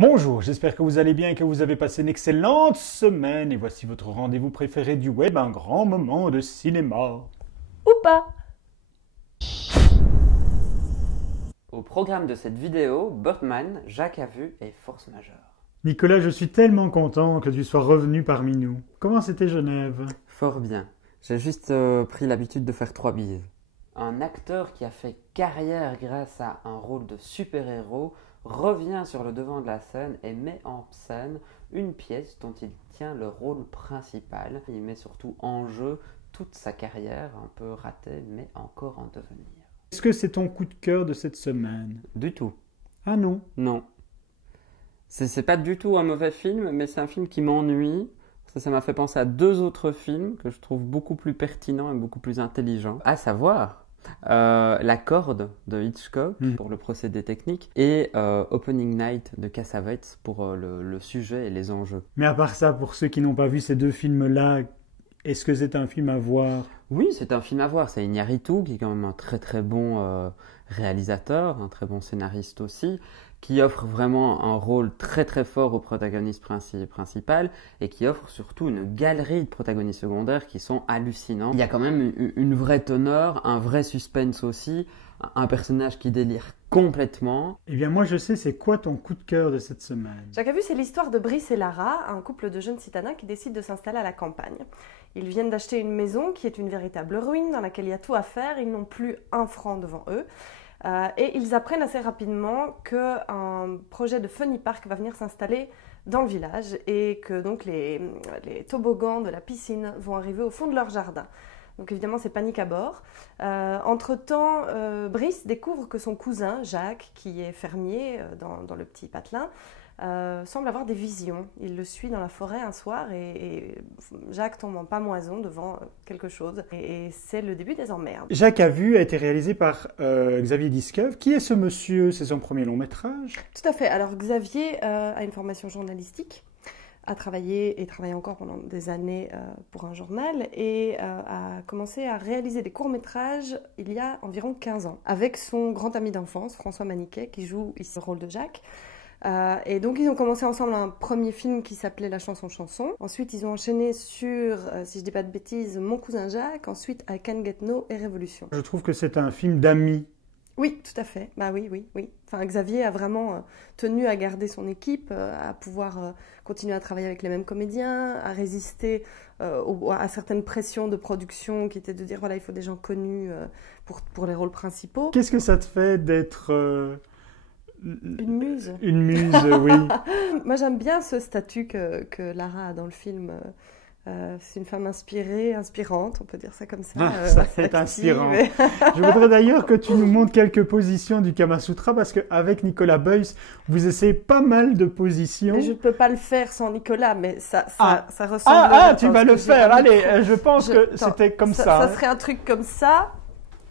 Bonjour, j'espère que vous allez bien et que vous avez passé une excellente semaine. Et voici votre rendez-vous préféré du web, un grand moment de cinéma. Ou pas. Au programme de cette vidéo, Birdman, Jacques a vu et Force majeure. Nicolas, je suis tellement content que tu sois revenu parmi nous. Comment c'était Genève? Fort bien. J'ai juste pris l'habitude de faire 3 bises. Un acteur qui a fait carrière grâce à un rôle de super-héros revient sur le devant de la scène et met en scène une pièce dont il tient le rôle principal. Il met surtout en jeu toute sa carrière, un peu ratée, mais encore en devenir. Est-ce que c'est ton coup de cœur de cette semaine? Du tout. Ah non? Non. C'est pas du tout un mauvais film, mais c'est un film qui m'ennuie. Ça m'a fait penser à 2 autres films que je trouve beaucoup plus pertinents et beaucoup plus intelligents. À savoir, La Corde de Hitchcock pour le procédé technique et Opening Night de Cassavetes pour le sujet et les enjeux. Mais à part ça, pour ceux qui n'ont pas vu ces deux films-là, est-ce que c'est un film à voir? Oui, c'est un film à voir. C'est Iñárritu, qui est quand même un très très bon réalisateur, un très bon scénariste aussi, qui offre vraiment un rôle très très fort au protagoniste principal et qui offre surtout une galerie de protagonistes secondaires qui sont hallucinants. Il y a quand même une vraie teneur, un vrai suspense aussi, un personnage qui délire complètement. Eh bien moi je sais, c'est quoi ton coup de cœur de cette semaine? Jacques a vu, c'est l'histoire de Brice et Lara, un couple de jeunes citadins qui décident de s'installer à la campagne. Ils viennent d'acheter une maison qui est une véritable ruine dans laquelle il y a tout à faire, ils n'ont plus un franc devant eux. Et ils apprennent assez rapidement qu'un projet de funny park va venir s'installer dans le village et que donc les toboggans de la piscine vont arriver au fond de leur jardin. Donc évidemment, c'est panique à bord. Entre-temps, Brice découvre que son cousin, Jacques, qui est fermier dans le petit patelin, semble avoir des visions. Il le suit dans la forêt un soir et Jacques tombe en pamoison devant quelque chose. Et c'est le début des emmerdes. Jacques a vu a été réalisé par Xavier Disqueuve. Qui est ce monsieur? C'est son premier long métrage? Tout à fait. Alors Xavier a une formation journalistique, a travaillé encore pendant des années pour un journal et a commencé à réaliser des courts-métrages il y a environ 15 ans avec son grand ami d'enfance, François Maniquet, qui joue ici le rôle de Jacques. Et donc ils ont commencé ensemble un premier film qui s'appelait La chanson. Ensuite ils ont enchaîné sur, si je dis pas de bêtises, Mon cousin Jacques. Ensuite I Can Get No et Révolution. Je trouve que c'est un film d'amis. Oui, tout à fait. Bah oui. Enfin, Xavier a vraiment tenu à garder son équipe, à pouvoir continuer à travailler avec les mêmes comédiens, à résister à certaines pressions de production qui étaient de dire voilà, il faut des gens connus pour les rôles principaux. Qu'est-ce que ça te fait d'être... Une muse. Une muse, oui. Moi, j'aime bien ce statut que Lara a dans le film. C'est une femme inspirante, on peut dire ça comme ça. Ça c'est inspirant. Mais... Je voudrais d'ailleurs que tu nous montres quelques positions du Kama Sutra parce qu'avec Nicolas Beuys, vous essayez pas mal de positions. Mais je ne peux pas le faire sans Nicolas, mais ça ressemble... tu vas le faire, allez, je pense que c'était comme ça. Ça serait un truc comme ça,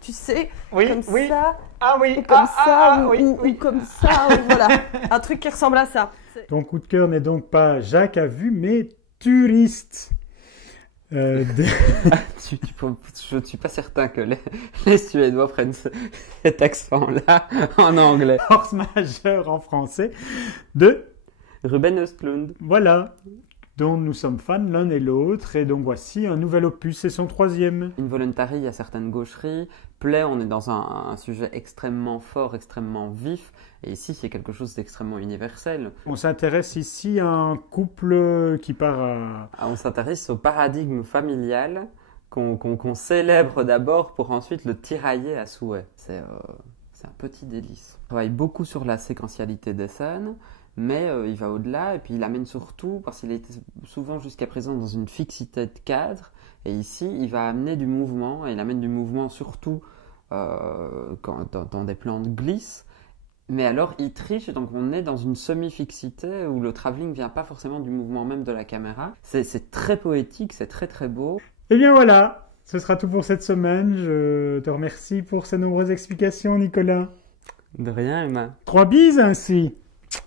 tu sais, comme ça. Ah oui, ou comme ça, oui. Ou comme ça, ou voilà. Un truc qui ressemble à ça. Ton coup de cœur n'est donc pas Jacques a vu, mais Touriste. Je ne suis pas certain que les Suédois prennent cet accent-là en anglais. Force majeure en français de Ruben Östlund. Voilà, dont nous sommes fans l'un et l'autre. Et donc voici un nouvel opus, c'est son 3e. Involuntary, il y a certaines gaucheries. Play, on est dans un sujet extrêmement fort, extrêmement vif. Et ici, c'est quelque chose d'extrêmement universel. On s'intéresse ici à un couple qui part à... On s'intéresse au paradigme familial qu'on célèbre d'abord pour ensuite le tirailler à souhait. C'est un petit délice. Il travaille beaucoup sur la séquentialité des scènes, mais il va au-delà et puis il amène surtout, parce qu'il était souvent jusqu'à présent dans une fixité de cadre, et ici il va amener du mouvement, et il amène du mouvement surtout dans des plans de glisse, mais alors il triche, donc on est dans une semi-fixité où le travelling vient pas forcément du mouvement même de la caméra. C'est très poétique, c'est très très beau. Et bien voilà, ce sera tout pour cette semaine. Je te remercie pour ces nombreuses explications, Nicolas. De rien, Emma. 3 bises ainsi.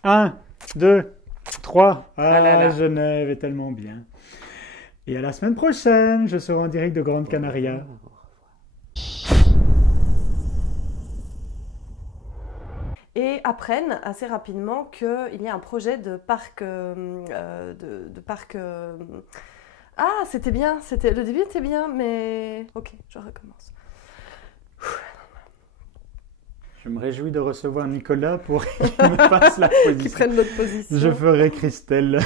1, 2, 3. Ah, Genève est tellement bien. Et à la semaine prochaine, je serai en direct de Grande Canaria. et apprennent assez rapidement qu'il y a un projet de parc... Ah, c'était bien, le début était bien, mais... Ok, je recommence. Je me réjouis de recevoir Nicolas pour qu'il me fasse la Qui position. prennent notre position. Je ferai Christelle.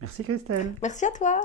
Merci Christelle. Merci à toi.